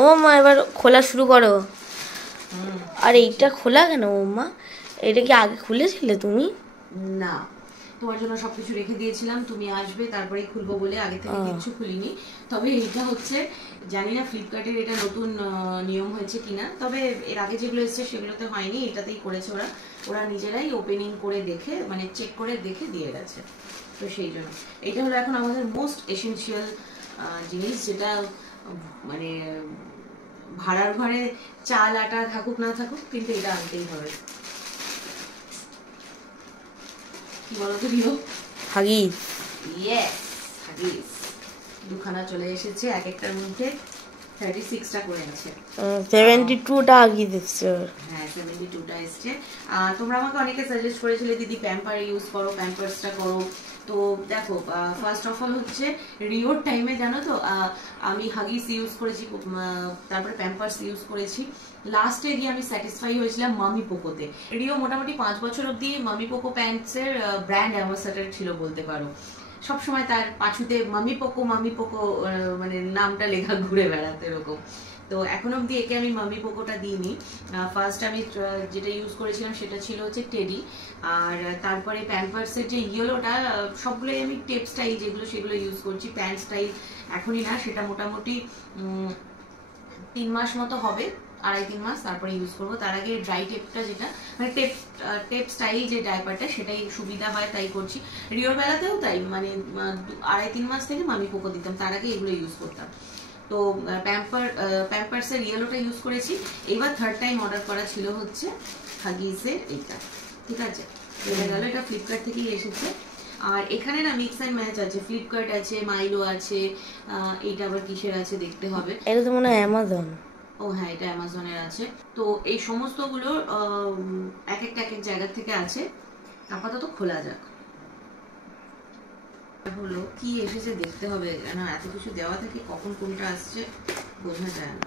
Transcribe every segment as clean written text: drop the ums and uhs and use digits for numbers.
ও মা এবার খোলা শুরু করো। আর এইটা খোলা কেন ও মা? এটা কি আগে খুলেছিলে তুমি? না, তোমার জন্য সবকিছু রেখে দিয়েছিলাম, তুমি আসবে তারপরেই খুলবো বলে আগে থেকে কিচ্ছু খুলিনি। তবে এটা হচ্ছে, জানি না ফ্লিপকার্টের এটা নতুন নিয়ম হয়েছে কিনা, তবে এর আগে যেগুলো এসেছে সেগুলোতে হয়নি, এটাতেই করেছে ওরা। ওরা নিজেরাই ওপেনিং করে দেখে, মানে চেক করে দেখে দিয়ে গেছে। তো সেই জন্য এটা হলো এখন আমাদের মোস্ট এসেনশিয়াল জিনিস, যেটা মানে ভাড়ার ঘরে চাল আটা থাকুক না থাকুক, কিন্তু এটা আনতেই হবে। কি বলো তো রিও? হাগিস। ইয়েস, হাগিস দুখানা চলে এসেছে, এক একটার মধ্যে 36টা করে আছে। 72টা হাগিস এসছে। হ্যাঁ 72টা এসছে। তোমরা আমাকে অনেকে সাজেস্ট করেছিলে দিদি প্যাম্পার ইউজ করো, প্যাম্পার্সটা করো। তো দেখো, ফার্স্ট অফ অল হচ্ছে রিওর টাইমে জানো তো আমি হাগিস ইউজ করেছি, তারপরে প্যাম্পার্স ইউজ করেছি। লাস্টে গিয়ে আমি স্যাটিসফাই হয়েছিলাম মামি পোকোতে। রিও মোটামুটি 5 বছর অব্দি মামি পোকো প্যান্টসের ব্র্যান্ড অ্যাম্বাসাডার ছিল বলতে পারো। সবসময় তার পাছুতে মামি পোকো মানে নামটা লেখা ঘুরে বেড়াতে এরকম। তো এখন অব্দি একে আমি মামি পোকোটা দিইনি। ফার্স্ট আমি যেটা ইউজ করেছিলাম সেটা ছিল হচ্ছে টেডি, আর তারপরে প্যাম্পার্সের যে ইয়েলোটা, সবগুলোই আমি টেপ স্টাইল যেগুলো সেগুলো ইউজ করছি। প্যান্ট স্টাইল এখনই না, সেটা মোটামুটি 3 মাস মতো হবে, 2.5-3 মাস, তারপরে ইউজ করবো। তার আগে ড্রাই টেপটা, যেটা মানে টেপ স্টাইল যে ডাইপারটা, সেটাই সুবিধা হয় তাই করছি। রিওর বেলাতেও তাই, মানে 2.5-3 মাস থেকে মামি পোকো দিতাম, তার আগে এগুলো ইউজ করতাম। তো প্যাম্পার্সের ইয়েলোটা ইউজ করেছি। এবার থার্ড টাইম অর্ডার করা ছিল হচ্ছে হাগিসের এইটা, ঠিক আছে? এটা গেল, এটা ফ্লিপকার্ট থেকেই এসেছে। আর এখানে না মিক্স অ্যান্ড ম্যাচ আছে, ফ্লিপকার্ট আছে, মাইলো আছে, এইটা আবার কিসের আছে দেখতে হবে। এটা তো মনে হয় অ্যামাজন। ও হ্যাঁ, এটা অ্যামাজনের আছে। তো এই সমস্তগুলো এক এক জায়গা থেকে আছে। আপাতত খোলা যাক। হলো কি এসেছে দেখতে হবে, না এত কিছু দেওয়া থাকে, কখন কোনটা আসছে বোঝা যায় না।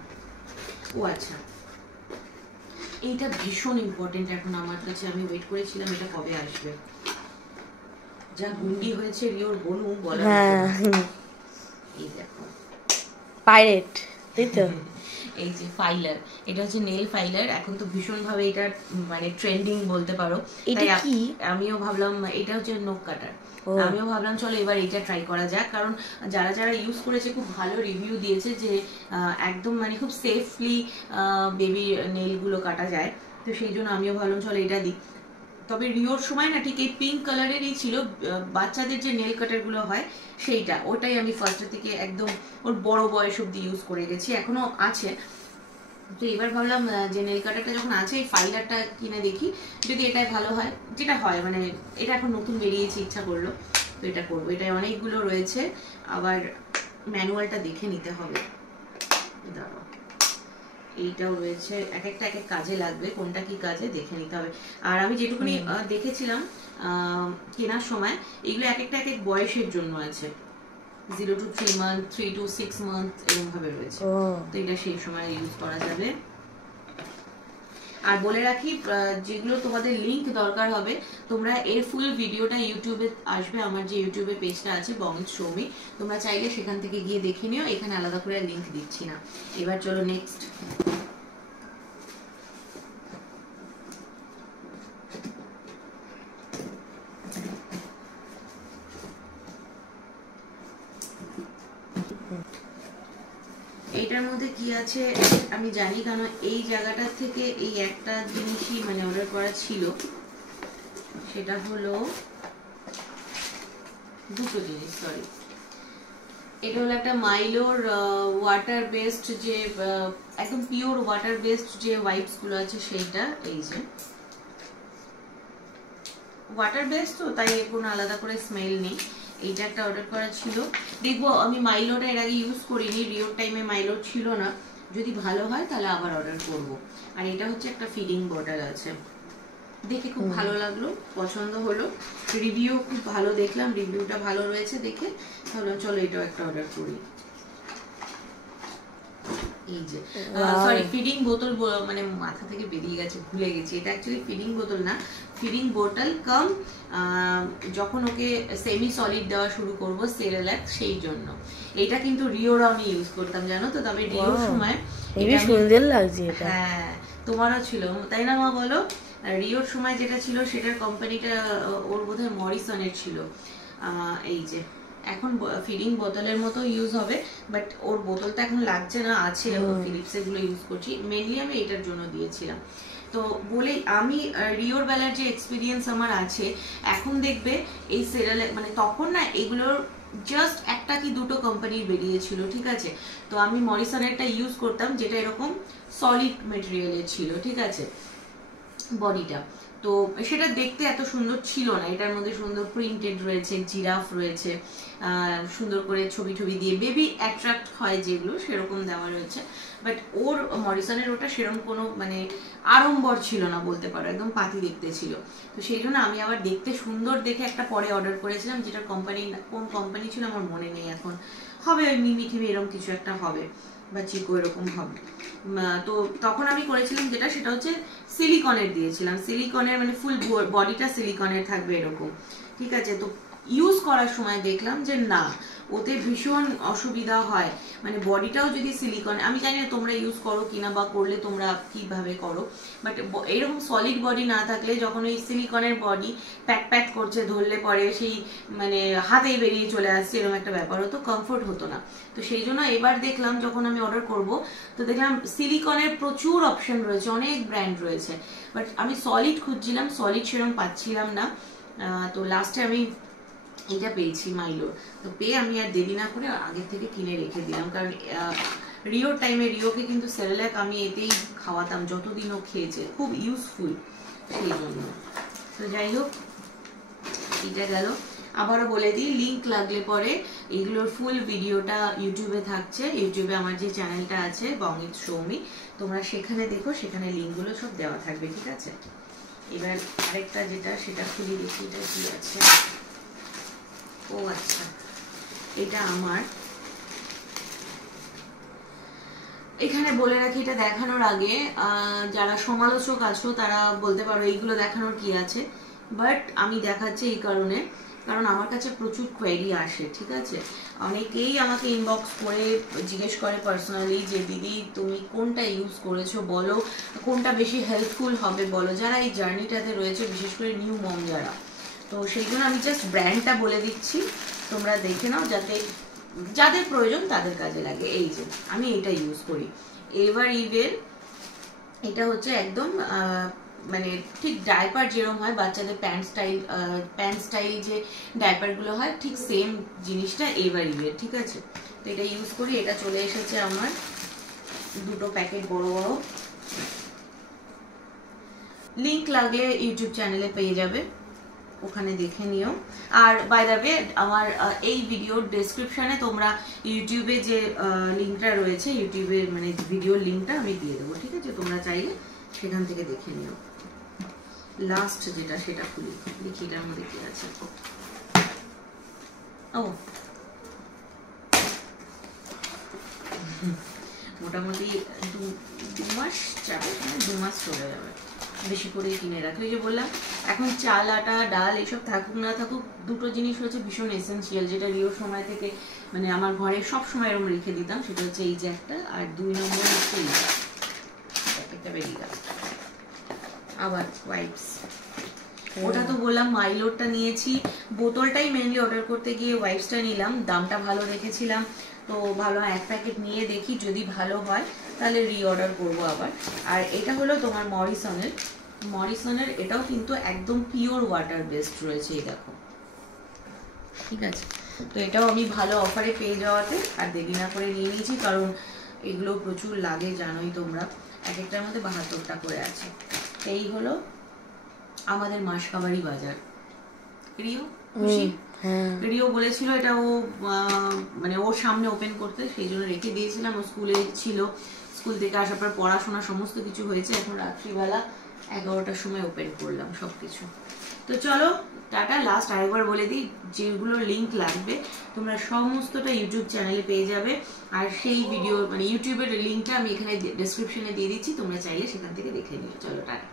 ও আচ্ছা, এইটা ভীষণ ইম্পর্টেন্ট এখন আমার কাছে, আমি ওয়েট করেছিলাম এটা কবে আসবে। যা গুন্ডি হয়েছে রিওর বনু বলা। এই দেখো পাইরেট, তাই তো? এই যে ফাইলার, এটা হচ্ছে নেল ফাইলার। এখন তো ভীষণ ভাবে এটা মানে ট্রেন্ডিং বলতে পারো। এটা কি? আমিও ভাবলাম এটা হচ্ছে নখ কাটার। আমিও ভাবলাম চলো এবার এটা ট্রাই করা যাক, কারণ যারা যারা ইউজ করেছে খুব ভালো রিভিউ দিয়েছে যে একদম মানে খুব সেফলি বেবি নেল গুলো কাটা যায়। তো সেই জন্য আমিও ভাবলাম চলো এটা দিই। তবে রিওর সময় না ঠিক এই পিঙ্ক কালারেরই ছিল, বাচ্চাদের যে নেল কাটার গুলো হয় সেইটা, ওটাই আমি ফার্স্টের থেকে একদম ওর বড় বয়স অব্দি ইউজ করে গেছি, এখনো আছে। তো এবার ভাবলাম যে নেল কাটারটা যখন আছে, এই ফাইলারটা কিনে দেখি, যদি এটাই ভালো হয়, যেটা হয় মানে এটা এখন নতুন বেরিয়েছে, ইচ্ছা করলো তো এটা করবো। এটাই অনেকগুলো রয়েছে, আবার ম্যানুয়ালটা দেখে নিতে হবে। দাঁড়াও, এইটাও রয়েছে, এক একটা এক এক কাজে লাগবে, কোনটা কি কাজে দেখে নিতে হবে। আর আমি যেটুকুনি দেখেছিলাম কেনার সময়, এগুলো এক একটা এক এক বয়সের জন্য আছে, 0 to 3 month, 3 to 6 month এরকম ভাবে রয়েছে। তো এটা সেই সময় ইউজ করা যাবে। আর বলে রাখি, যেগুলো তোমাদের লিংক দরকার হবে, তোমরা এর ফুল ভিডিওটা ইউটিউবে আসবে, আমার যে ইউটিউবে পেজটা আছে বঙ্গিত সৌমি, তোমরা চাইলে সেখান থেকে গিয়ে দেখে নিও, এখানে আলাদা করে লিংক দিচ্ছি না। এবার চলো নেক্সট। এইটার মধ্যে কি আছে আমি জানি, কারণ এই জায়গাটা থেকে এই একটা জিনিসই মানে অর্ডার করা ছিল, সেটা হলো দুটো জিনিস, সরি। এটা হলো একটা মাইলোর ওয়াটার বেসড, যে একদম পিওর ওয়াটার বেসড যে ওয়াইপস গুলো আছে সেইটা, এই যে ওয়াটার বেসড, তো তাই কোনো আলাদা করে স্মেল নেই। এইটা একটা অর্ডার করা ছিল, দেখবো। আমি মাইলোটা এর আগে ইউজ করিনি, রিওর টাইমে মাইলোর ছিল না, যদি ভালো হয় তাহলে আবার অর্ডার করব। আর এটা হচ্ছে একটা ফিডিং বটল আছে, দেখে খুব ভালো লাগলো, পছন্দ হলো, রিভিউ খুব ভালো দেখলাম, রিভিউটা ভালো রয়েছে দেখে ভাবলাম চলো এটাও একটা অর্ডার করি। এই যে সরি ফিডিং বোতল, মানে মাথা থেকে বেরিয়ে গেছে, ভুলে গেছি, এটা অ্যাকচুয়ালি ফিডিং বোতল না, ফিডিং বোতল কাম যখন ওকে সেমি সলিড দেওয়া শুরু করব সেরেল্যাক, সেই জন্য। এটা কিন্তু রিওর আমি ইউজ করতাম জানো তো, তবে রিওর সময় এটা সুন্দর লাগছে এটা। হ্যাঁ তোমারও ছিল তাই না মা, বলো? রিওর সময় যেটা ছিল সেটার কোম্পানিটা ওর বোধহয় মরিসনের ছিল। এই যে এখন ফিডিং বোতলের মতো ইউজ হবে, বাট ওর বোতলটা এখন লাগছে না, আছে ফিলিপস এগুলো ইউজ করছি, মেনলি আমি এটার জন্য দিয়েছিলাম। তো বলেই আমি রিওর বেলার যে এক্সপিরিয়েন্স আমার আছে, এখন দেখবে এই সেরিয়ালে মানে তখন না এগুলোর জাস্ট একটা কি দুটো কোম্পানির বেরিয়েছিল, ঠিক আছে? তো আমি মরিসনেরটা ইউজ করতাম, যেটা এরকম সলিড মেটেরিয়ালের ছিল, ঠিক আছে, বডিটা। তো সেটা দেখতে এত সুন্দর ছিল না, এটার মধ্যে সুন্দর প্রিন্টেড রয়েছে, জিরাফ রয়েছে, সুন্দর করে ছবি ছবি দিয়ে বেবি অ্যাট্রাক্ট হয় যেগুলো সেরকম দেওয়া রয়েছে। বাট ওর মরিসনের ওটা সেরকম কোনো মানে আড়ম্বর ছিল না বলতে পারো, একদম পাতি দেখতে ছিল। তো সেই জন্য আমি আবার দেখতে সুন্দর দেখে একটা পরে অর্ডার করেছিলাম, যেটার কোম্পানি কোন কোম্পানি ছিল আমার মনে নেই এখন, হবে ওই মিমি টিভি এরকম কিছু একটা হবে, বা চিকো এরকম হবে। তো তখন আমি করেছিলাম যেটা, সেটা হচ্ছে সিলিকনের দিয়েছিলাম, সিলিকনের মানে ফুল বডিটা সিলিকনের থাকবে এরকম, ঠিক আছে? তো ইউজ করার সময় দেখলাম যে না, ওতে ভীষণ অসুবিধা হয়, মানে বডিটাও যদি সিলিকন, আমি জানি না তোমরা ইউজ করো কিনা বা করলে তোমরা কিভাবে করো, বাট এরকম সলিড বডি না থাকলে যখন ওই সিলিকনের বডি প্যাক প্যাক করছে, ধরলে পরে সেই মানে হাতেই বেরিয়ে চলে আসছে, এরকম একটা ব্যাপার হতো, কমফোর্ট হতো না। তো সেই জন্য এবার দেখলাম যখন আমি অর্ডার করব, তো দেখলাম সিলিকনের প্রচুর অপশন রয়েছে, অনেক ব্র্যান্ড রয়েছে, বাট আমি সলিড খুঁজছিলাম, সলিড সেরকম পাচ্ছিলাম না। তো লাস্টে আমি এটা পেয়েছি মাইলো, তো পেয়ে আমি আর দেরি না করে আগে থেকে কিনে রেখে দিলাম, কারণ রিওর টাইমে রিওকে কিন্তু সেরেল্যাক আমি এতেই খাওয়াতাম যতদিন ও খেয়েছে, খুব ইউজফুল সেই জন্য। তো যাই হোক, এটা গেল। আবারও বলে দিই, লিংক লাগলে পরে এগুলোর ফুল ভিডিওটা ইউটিউবে থাকছে, ইউটিউবে আমার যে চ্যানেলটা আছে বঙ্গিত সৌমি, তোমরা সেখানে দেখো, সেখানে লিঙ্কগুলো সব দেওয়া থাকবে, ঠিক আছে? এবার আরেকটা যেটা, সেটা খুলে দেখি এটা কি আছে। ও আচ্ছা, এটা আমার এখানে বলে রাখি, এটা দেখানোর আগে যারা সমালোচক আছো তারা বলতে পারো এইগুলো দেখানোর কি আছে, বাট আমি দেখাচ্ছি এই কারণে, কারণ আমার কাছে প্রচুর কোয়েরি আসে, ঠিক আছে? অনেকেই আমাকে ইনবক্স করে জিজ্ঞেস করে পার্সোনালি যে দিদি তুমি কোনটা ইউজ করেছো বলো, কোনটা বেশি হেল্পফুল হবে বলো, যারা এই জার্নিটাতে রয়েছে, বিশেষ করে নিউ মম যারা। তো সেই জন্য আমি জাস্ট ব্র্যান্ডটা বলে দিচ্ছি, তোমরা দেখে নাও, যাতে যাদের প্রয়োজন তাদের কাজে লাগে। এই যে আমি এটা ইউজ করি, এভার ইভেল, এটা হচ্ছে একদম মানে ঠিক ডাইপার যেরকম হয় বাচ্চাদের প্যান্ট স্টাইল যে ডাইপারগুলো হয়, ঠিক সেম জিনিসটা এভার ইভেল, ঠিক আছে? তো এটা ইউজ করি, এটা চলে এসেছে আমার দুটো প্যাকেট বড় বড়, লিংক লাগলে ইউটিউব চ্যানেলে পেয়ে যাবে, ওখানে দেখে নিও। আর বাই দ্য ওয়ে, আমার এই ভিডিওর ডেসক্রিপশনে তোমরা ইউটিউবে যে লিঙ্কটা রয়েছে, ইউটিউবের মানে ভিডিওর লিঙ্কটা আমি দিয়ে দেবো, ঠিক আছে? তোমরা চাইলে সেখান থেকে দেখে নিও। লাস্ট যেটা, সেটা খুলি দেখি এটার মধ্যে কি আছে। ও মোটামুটি 2 মাস যাবে, 2 মাস চলে যাবে, বেশি করে কিনে রাখি। ওই যে বললাম, এখন চাল, আটা, ডাল এসব থাকুক না থাকুক, দুটো জিনিস হচ্ছে ভীষণ এসেন্সিয়াল, যেটা রিওর সময় থেকে মানে আমার ঘরে সব সময় এরকম রেখে দিতাম, সেটা হচ্ছে এই যে একটা, আর 2 নম্বর হচ্ছে এই একটা বেরিয়ে গেল। আবার ওয়াইপস, ওটা তো বললাম মাইলোরটা নিয়েছি, বোতলটাই মেনলি অর্ডার করতে গিয়ে ওয়াইপসটা নিলাম, দামটা ভালো রেখেছিলাম, তো ভালো 1 প্যাকেট নিয়ে দেখি, যদি ভালো হয় তাহলে রিঅর্ডার করবো আবার। আর এটা হলো তোমার মরিসনের, এটাও কিন্তু একদম পিওর ওয়াটার বেসড রয়েছে, এই দেখো, ঠিক আছে? তো এটাও আমি ভালো অফারে পেয়ে যাওয়াতে আর দেরি না করে নিয়ে নিয়েছি, কারণ এগুলো প্রচুর লাগে জানোই তোমরা, এক একটার মধ্যে 72টা করে আছে। এই হলো আমাদের মাসকাবাড়ি বাজার। রিও খুশি? রিও বলেছিল এটা ও মানে ওর সামনে ওপেন করতে, সেই জন্য রেখে দিয়েছিলাম, ও স্কুলে ছিল, স্কুল থেকে আসার পর পড়াশোনা সমস্ত কিছু হয়েছে, এখন রাত্রিবেলা 11টার সময় ওপেন করলাম সবকিছু। তো চলো, টাটা। লাস্ট আরেকবার বলে দিই, যেগুলো লিঙ্ক লাগবে তোমরা সমস্তটা ইউটিউব চ্যানেলে পেয়ে যাবে, আর সেই ভিডিও মানে ইউটিউবের লিঙ্কটা আমি এখানে ডেসক্রিপশনে দিয়ে দিচ্ছি, তোমরা চাইলে সেখান থেকে দেখে নিও। চলো টাটা।